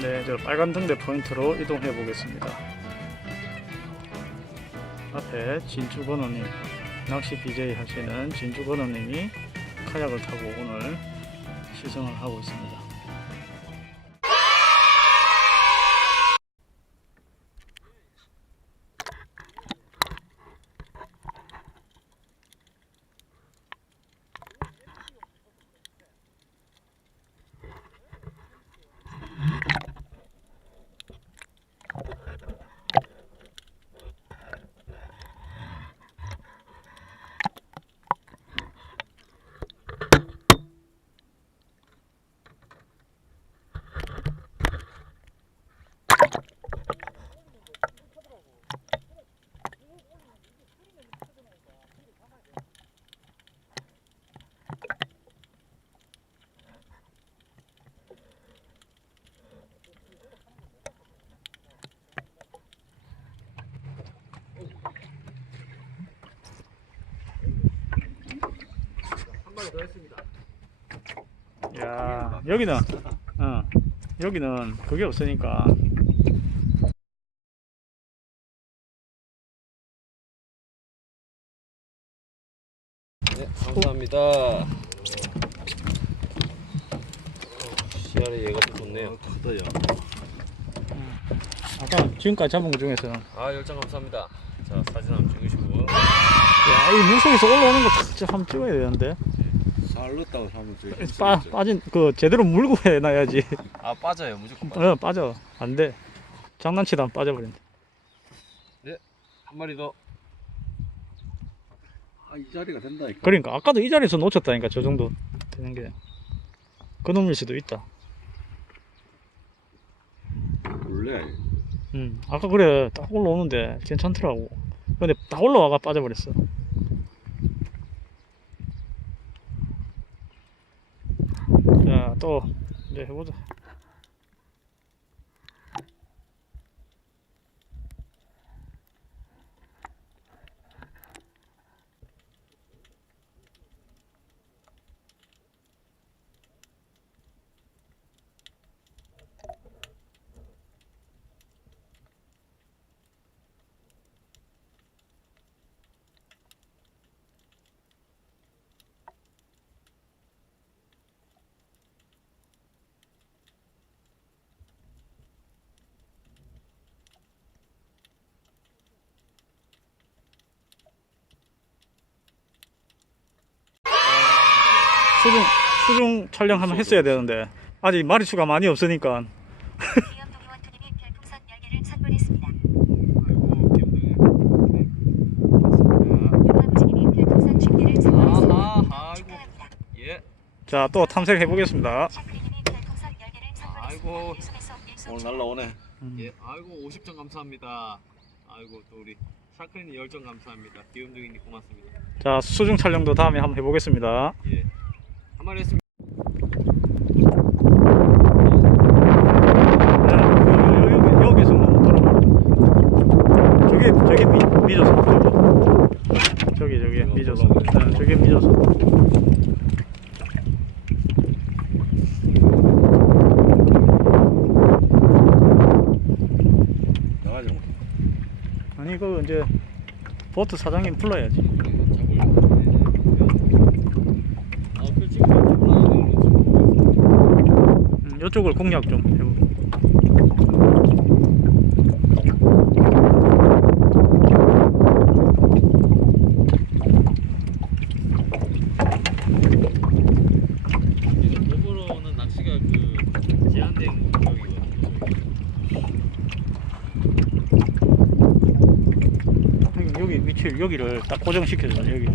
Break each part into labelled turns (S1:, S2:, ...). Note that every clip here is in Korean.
S1: 네, 저 빨간 등대 포인트로 이동해 보겠습니다. 앞에 진주건호님, 낚시 BJ 하시는 진주건호님이 카약을 타고 오늘 시승을 하고 있습니다.
S2: 한 마리 더 했습니다.
S1: 야, 여기는 어, 여기는 그게 없으니까
S2: 네, 감사합니다. 씨알이 얘가 또 좋네요. 크다요.
S1: 아까 지금까지 잡은 것 중에서 야,
S2: 아, 열장 감사합니다. 자, 사진 한번 찍으시고.
S1: 이 물속에서 올라오는 거 진짜 한번 찍어야 되는데
S3: 살 넣었다고 하면 되게
S1: 빠, 빠진 그 제대로 물고 해놔야지.
S2: 아, 빠져요. 무조건 빠져.
S1: 어, 빠져. 안돼. 장난치다 빠져버린다.
S2: 한 마리 더.
S3: 아 이 자리가 된다니까.
S1: 그러니까 아까도 이 자리에서 놓쳤다니까 저 정도 되는 게. 그놈일 수도 있다.
S3: 원래.
S1: 음 아까 그래 딱 올라오는데 괜찮더라고. 근데 딱 올라와가 빠져버렸어 자또이 수중 수중 촬영 한번 했어야 되는데 아직 마리수가 많이 없으니까
S4: 기업 동의원투님이 별풍선 10개를 선물했습니다.
S2: 아이고, 기분이.
S4: 유아부지님이 별풍선 10개를 선물했습니다.
S2: 아하, 아이고.
S4: 축하합니다.
S2: 예.
S1: 자또 탐색해 보겠습니다
S4: 샤크리님이 별풍선 10개를 선물했습니다.
S2: 아이고.
S3: 오늘 날라오네
S2: 예. 아이고, 50점 감사합니다. 아이고, 또 우리 샤크리님 10점 감사합니다. 기음둥이님 고맙습니다.
S1: 자 수중 촬영도 다음에 한번 해보겠습니다
S2: 예. 한 마리 했습니다.
S1: 여기, 미, 저기 저기 미조선.
S3: 나가지 못
S1: 아니 그 이제 보트 사장님 불러야지
S2: 잡을. 아, 그 지금 올라가는 거 지금 보고 있습니다.
S1: 음, 이쪽을 공략 좀
S2: 낚시가 그.
S1: 여기 위치 여기를 딱 고정시켜줘 여기.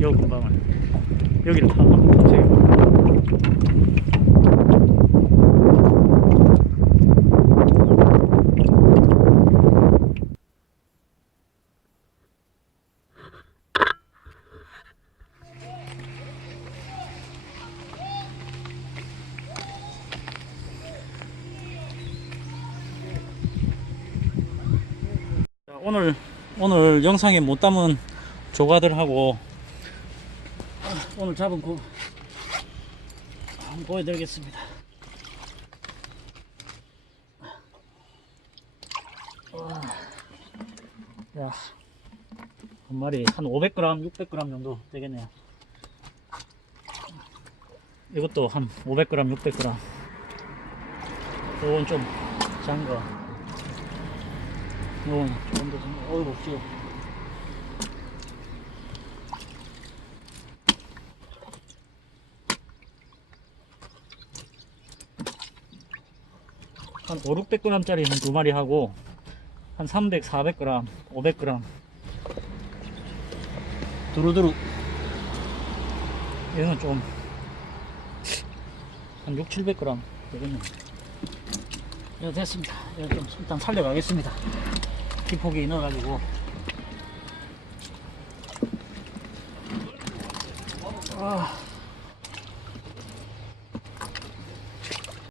S1: 여 금방을. 여기를 다 탐색해 오늘 오늘 영상에 못 담은 조가들하고 아, 오늘 잡은 거 한번 보여드리겠습니다. 야, 한 마리 한 500g, 600g 정도 되겠네요. 이것도 한 500g, 600g. 요건 좀 작은 거. 조금 더 작은 거. 어이구, 쭉. 한 5, 600g짜리 한 두 마리 하고 한 300, 400g, 500g 두루두루 얘는 좀 한 6, 700g 되겠네 이거 됐습니다 이거 좀 일단 살려가겠습니다 기포기 넣어가지고. 아